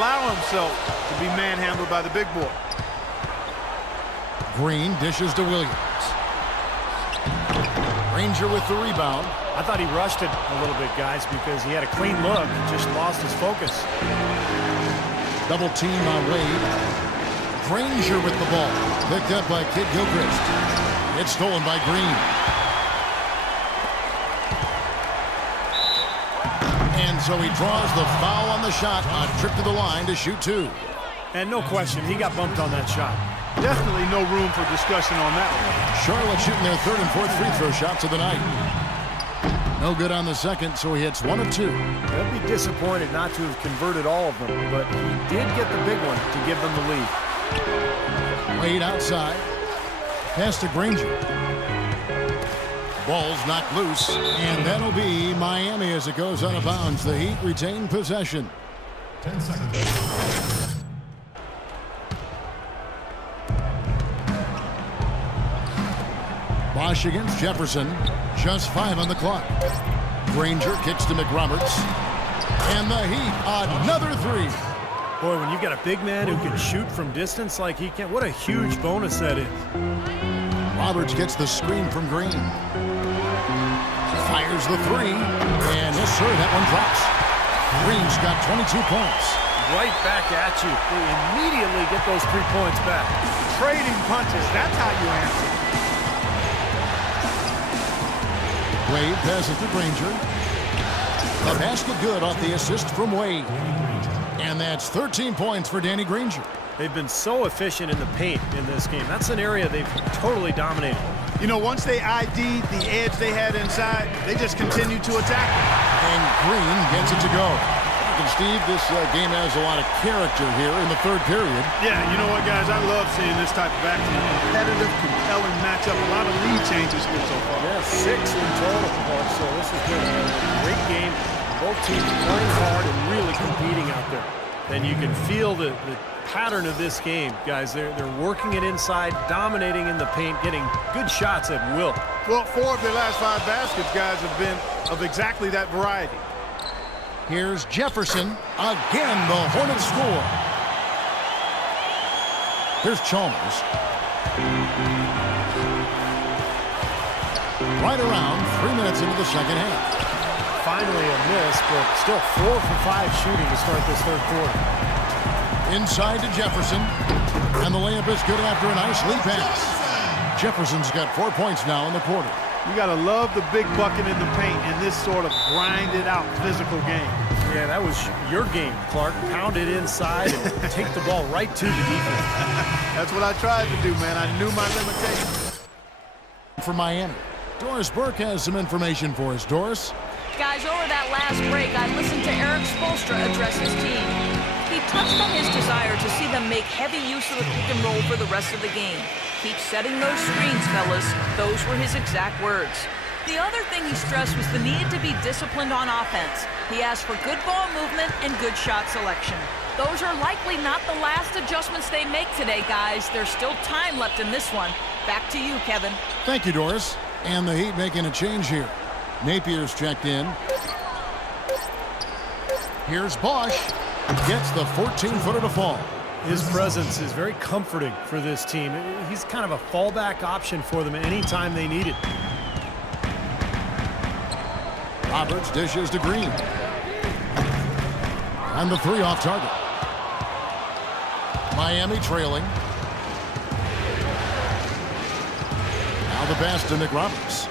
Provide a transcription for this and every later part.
allow himself to be manhandled by the big boy. Green dishes to Williams. Granger with the rebound. I thought he rushed it a little bit, guys, because he had a clean look and just lost his focus. Double team on Wade. Granger with the ball. Picked up by Kid Gilchrist. It's stolen by Green. And so he draws the foul on the shot. A trip to the line to shoot two. And no question, he got bumped on that shot. Definitely no room for discussion on that one. Charlotte shooting their third and fourth free throw shots of the night. No good on the second, so he hits 1 of 2. They'll be disappointed not to have converted all of them, but he did get the big one to give them the lead. Wade outside. Pass to Granger. Ball's knocked loose, and that'll be Miami as it goes out of bounds. The Heat retain possession. 10 seconds. Bosch against Jefferson. Just 5 on the clock. Granger kicks to McRoberts. And the Heat, another 3. Boy, when you've got a big man who can shoot from distance like he can, what a huge bonus that is. Roberts gets the screen from Green. Fires the 3. And yes, sir, that one drops. Green's got 22 points. Right back at you. They immediately get those 3 points back. Trading punches, that's how you answer. Wade passes to Granger. The basket good off the assist from Wade. And that's 13 points for Danny Granger. They've been so efficient in the paint in this game. That's an area they've totally dominated. You know, once they ID'd the edge they had inside, they just continued to attack it. And Green gets it to go. And Steve, this game has a lot of character here in the third period. Yeah, you know what, guys? I love seeing this type of action. Competitive, compelling matchup. A lot of lead changes here so far. Yeah, 6 in total. So this has been a great game. Both teams playing hard and really competing out there. And you can feel the pattern of this game, guys. They're working it inside, dominating in the paint, getting good shots at will. Well, 4 of their last 5 baskets, guys, have been of exactly that variety. Here's Jefferson. Again, the Hornets score. Here's Chalmers. Right around 3 minutes into the second half. Finally a miss, but still 4 for 5 shooting to start this third quarter. Inside to Jefferson. And the layup is good after a nice lead pass. Jefferson's got 4 points now in the quarter. You got to love the big bucket in the paint in this sort of grinded-out physical game. Yeah, that was your game, Clark. Pound it inside and take the ball right to the defense. That's what I tried to do, man. I knew my limitations. For Miami, Doris Burke has some information for us. Doris? Guys, over that last break, I listened to Eric Spoelstra address his team. He touched on his desire to see them make heavy use of the pick and roll for the rest of the game. Keep setting those screens, fellas. Those were his exact words. The other thing he stressed was the need to be disciplined on offense. He asked for good ball movement and good shot selection. Those are likely not the last adjustments they make today, guys. There's still time left in this one. Back to you, Kevin. Thank you, Doris. And the Heat making a change here. Napier's checked in. Here's Bosch. Gets the 14-footer to fall. His presence is very comforting for this team. He's kind of a fallback option for them anytime they need it. Roberts dishes to Green. And the 3 off target. Miami trailing. Now the pass to McRoberts.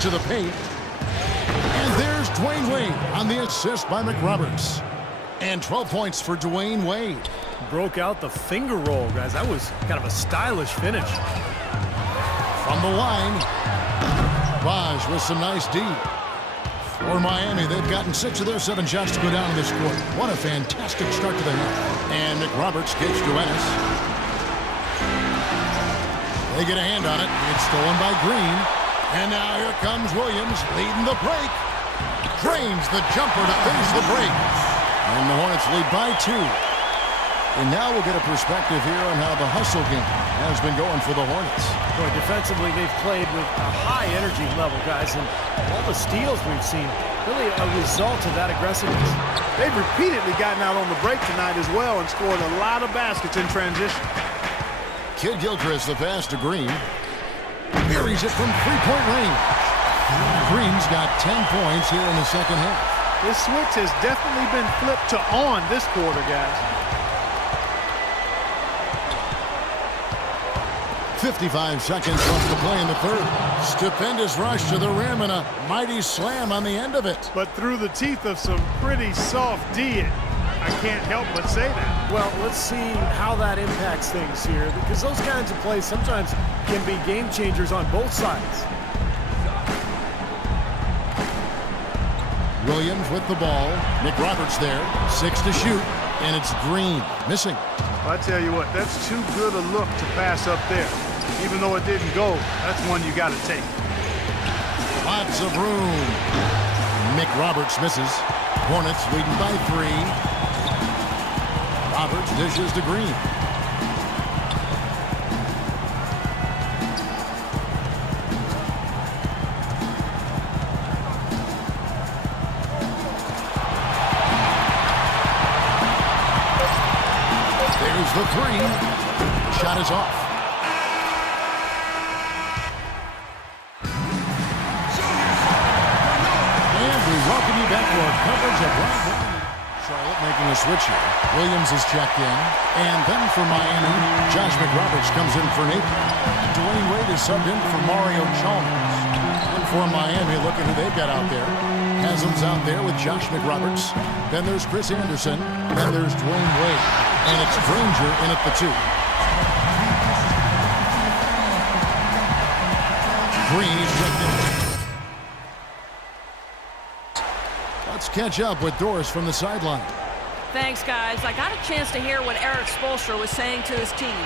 To the paint. And there's Dwayne Wade on the assist by McRoberts. And 12 points for Dwayne Wade. Broke out the finger roll, guys. That was kind of a stylish finish. From the line, Bosch with some nice D. For Miami, they've gotten 6 of their 7 shots to go down in this quarter. What a fantastic start to the half. And McRoberts kicks to Ennis. They get a hand on it. It's stolen by Green. And now here comes Williams leading the break. Drains the jumper to finish the break. And the Hornets lead by 2. And now we'll get a perspective here on how the hustle game has been going for the Hornets. Boy, defensively, they've played with a high energy level, guys, and all the steals we've seen, really a result of that aggressiveness. They've repeatedly gotten out on the break tonight as well and scored a lot of baskets in transition. Kid Gilchrist, the pass to Green. Buries it from three-point range. Green's got 10 points here in the second half. This switch has definitely been flipped to on this quarter, guys. 55 seconds left to play in the third. Stupendous rush to the rim and a mighty slam on the end of it. But through the teeth of some pretty soft D, I can't help but say that. Well, let's see how that impacts things here, because those kinds of plays sometimes can be game changers on both sides. Williams with the ball. Nick Roberts there. 6 to shoot. And it's Green. Missing. I tell you what, that's too good a look to pass up there. Even though it didn't go, that's one you got to take. Lots of room. Nick Roberts misses. Hornets leading by 3. Roberts dishes to Green. There's the 3. Shot is off. And we welcome you back to our coverage of Ron Brown. Charlotte making a switch here. Williams is checked in. And then for Miami, Josh McRoberts comes in for Naples. Dwayne Wade is subbed in for Mario Chalmers. And for Miami, look at who they've got out there. Haslam's out there with Josh McRoberts. Then there's Chris Anderson. Then there's Dwayne Wade. And it's Granger in at the 2. Green is checked in. Let's catch up with Doris from the sideline. Thanks, guys. I got a chance to hear what Eric Spoelstra was saying to his team.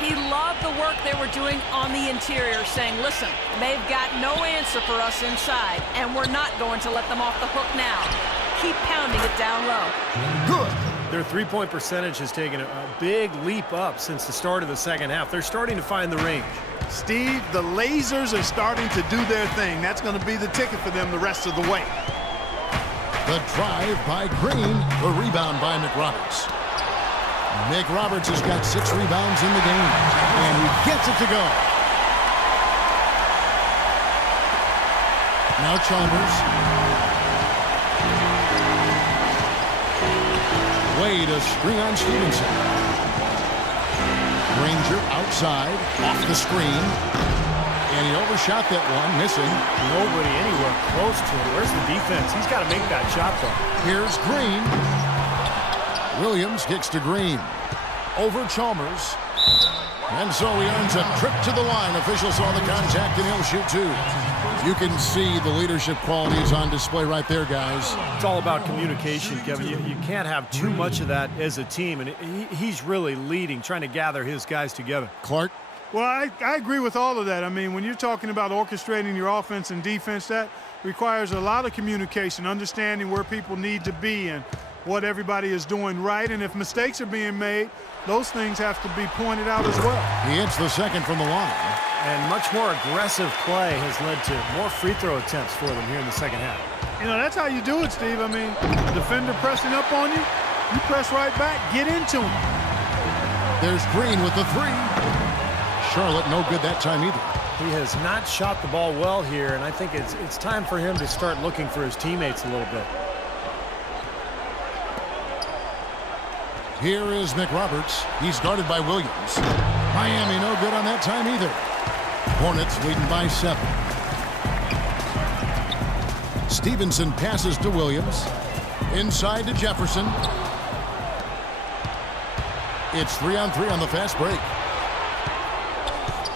He loved the work they were doing on the interior, saying, listen, they've got no answer for us inside, and we're not going to let them off the hook now. Keep pounding it down low. Good. Their three-point percentage has taken a big leap up since the start of the second half. They're starting to find the range. Steve, the lasers are starting to do their thing. That's going to be the ticket for them the rest of the way. The drive by Green. The rebound by McRoberts. McRoberts has got 6 rebounds in the game. And he gets it to go. Now Chalmers. Wade a screen on Stevenson. Granger outside, off the screen. And he overshot that one, missing. Nobody anywhere close to him. Where's the defense? He's got to make that shot, though. Here's Green. Williams kicks to Green. Over Chalmers. And so he earns a trip to the line. Officials saw the contact, and he'll shoot 2. You can see the leadership qualities on display right there, guys. It's all about communication, Kevin. You can't have too much of that as a team, and he's really leading, trying to gather his guys together. Clark. Well, I agree with all of that. I mean, when you're talking about orchestrating your offense and defense, that requires a lot of communication, understanding where people need to be and what everybody is doing right. And if mistakes are being made, those things have to be pointed out as well. He hits the second from the line. And much more aggressive play has led to more free throw attempts for them here in the second half. You know, that's how you do it, Steve. I mean, defender pressing up on you, you press right back, get into him. There's Green with the 3. Charlotte no good that time either. He has not shot the ball well here, and I think it's time for him to start looking for his teammates a little bit. Here is McRoberts. He's guarded by Williams. Miami no good on that time either. Hornets leading by 7. Stevenson passes to Williams. Inside to Jefferson. It's 3-on-3 on the fast break.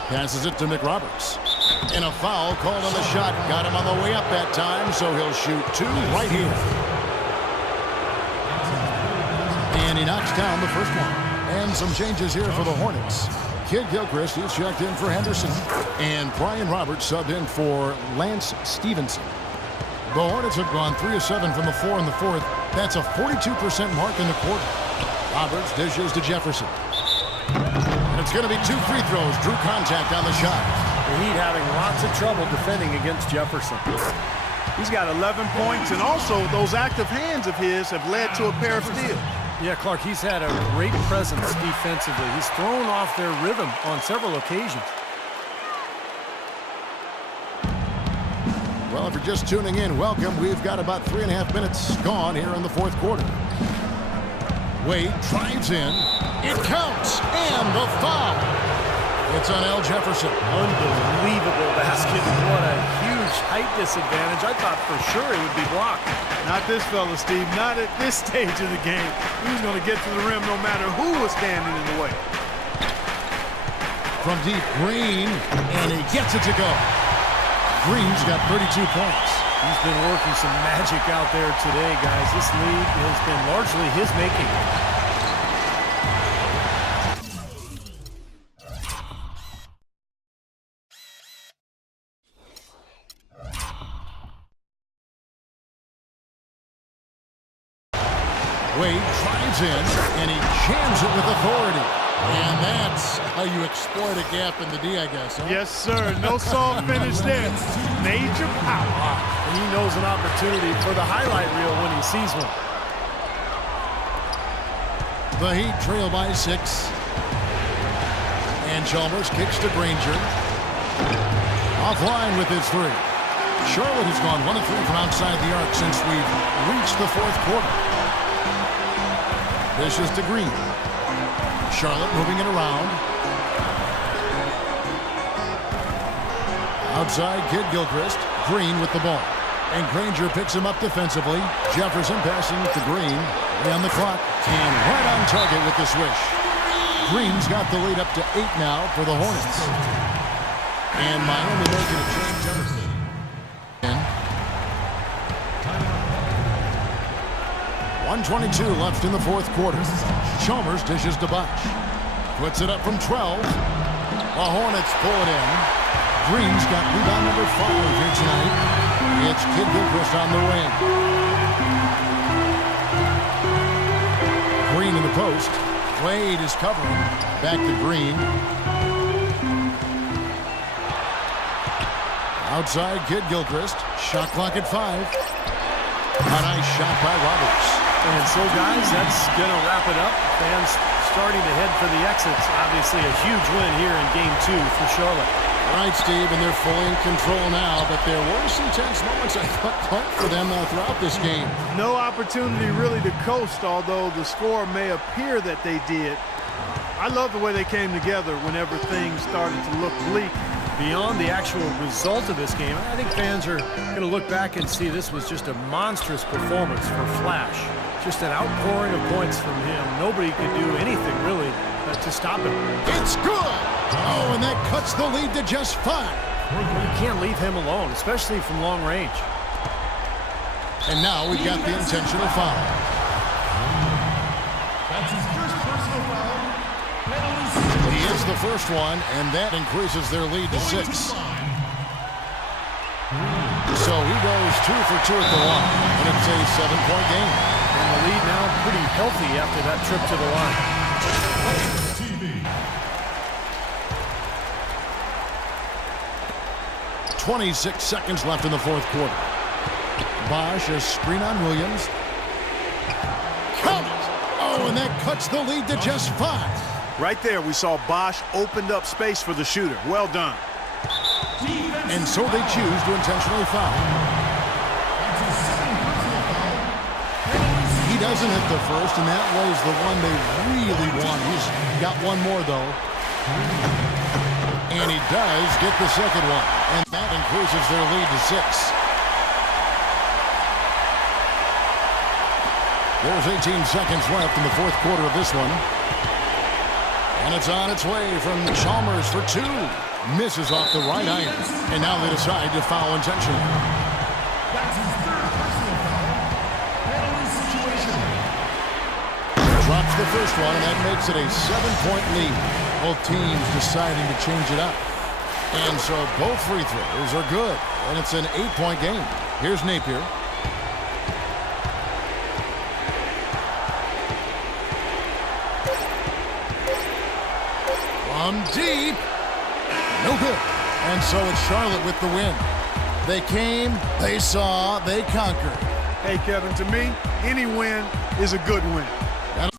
Passes it to McRoberts. And a foul called on the shot. Got him on the way up that time, so he'll shoot 2 right here. And he knocks down the first one. And some changes here for the Hornets. Kid Gilchrist is checked in for Henderson. And Brian Roberts subbed in for Lance Stevenson. The Hornets have gone 3 of 7 from the floor in the fourth. That's a 42% mark in the quarter. Roberts dishes to Jefferson. And it's going to be 2 free throws. Drew contact on the shot. The Heat having lots of trouble defending against Jefferson. He's got 11 points, and also those active hands of his have led to a pair of steals. Yeah, Clark, he's had a great presence defensively. He's thrown off their rhythm on several occasions. Well, if you're just tuning in, welcome. We've got about 3.5 minutes gone here in the fourth quarter. Wade drives in. It counts, and the foul. It's on Al Jefferson. Unbelievable basket. What a huge height disadvantage. I thought for sure it would be blocked. Not this fella, Steve. Not at this stage of the game. He was going to get to the rim no matter who was standing in the way. From deep, Green, and he gets it to go. Green's got 32 points. He's been working some magic out there today, guys. This lead has been largely his making. Wade drives in, and he jams it with authority. And that's how you exploit a gap in the D, I guess, huh? Yes, sir. No soft finish there. Major power. And he knows an opportunity for the highlight reel when he sees one. The Heat trail by 6. And Chalmers kicks to Granger. Offline with his 3. Charlotte has gone 1 of 3 from outside the arc since we've reached the fourth quarter. This is to Green. Charlotte moving it around. Outside, Kid Gilchrist. Green with the ball. And Granger picks him up defensively. Jefferson passing to Green. On the clock. And right on target with the swish. Green's got the lead up to 8 now for the Hornets. And Miami making a change. Jefferson. 1:22 left in the fourth quarter. Chalmers dishes to Bosh. Puts it up from 12. The Hornets pull it in. Green's got rebound number 5 here tonight. It's Kid Gilchrist on the wing. Green in the post. Wade is covering. Back to Green. Outside, Kid Gilchrist. Shot clock at 5. A nice shot by Roberts. And so, guys, that's going to wrap it up. Fans starting to head for the exits. Obviously, a huge win here in Game 2 for Charlotte. All right, Steve, and they're fully in control now, but there were some tense moments, I thought, for them throughout this game. No opportunity really to coast, although the score may appear that they did. I love the way they came together whenever things started to look bleak. Beyond the actual result of this game, I think fans are going to look back and see this was just a monstrous performance for Flash. Just an outpouring of points from him. Nobody could do anything, really, to stop him. It's good! Oh, and that cuts the lead to just 5. You can't leave him alone, especially from long range. And now we've got the intentional foul. That's his first personal foul. He is the first one, and that increases their lead to 6. So he goes 2 for 2 at the line, and it's a 7-point game. And the lead now pretty healthy after that trip to the line. TV. 26 seconds left in the fourth quarter. Bosh, a screen on Williams. Count it! Oh, and that cuts the lead to just 5. Right there, we saw Bosh opened up space for the shooter. Well done. And so they choose to intentionally foul. He doesn't hit the first, and that was the one they really want. He's got one more, though. And he does get the second one. And that increases their lead to 6. There's 18 seconds left in the fourth quarter of this one. And it's on its way from Chalmers for 2. Misses off the right iron. And now they decide to foul intentionally. That's his third personal foul. Penalty situation. Drops the first one, and that makes it a 7-point lead. Both teams deciding to change it up. And so both free throws are good. And it's an 8-point game. Here's Napier. From deep. No good. And so it's Charlotte with the win. They came, they saw, they conquered. Hey, Kevin, to me, any win is a good win.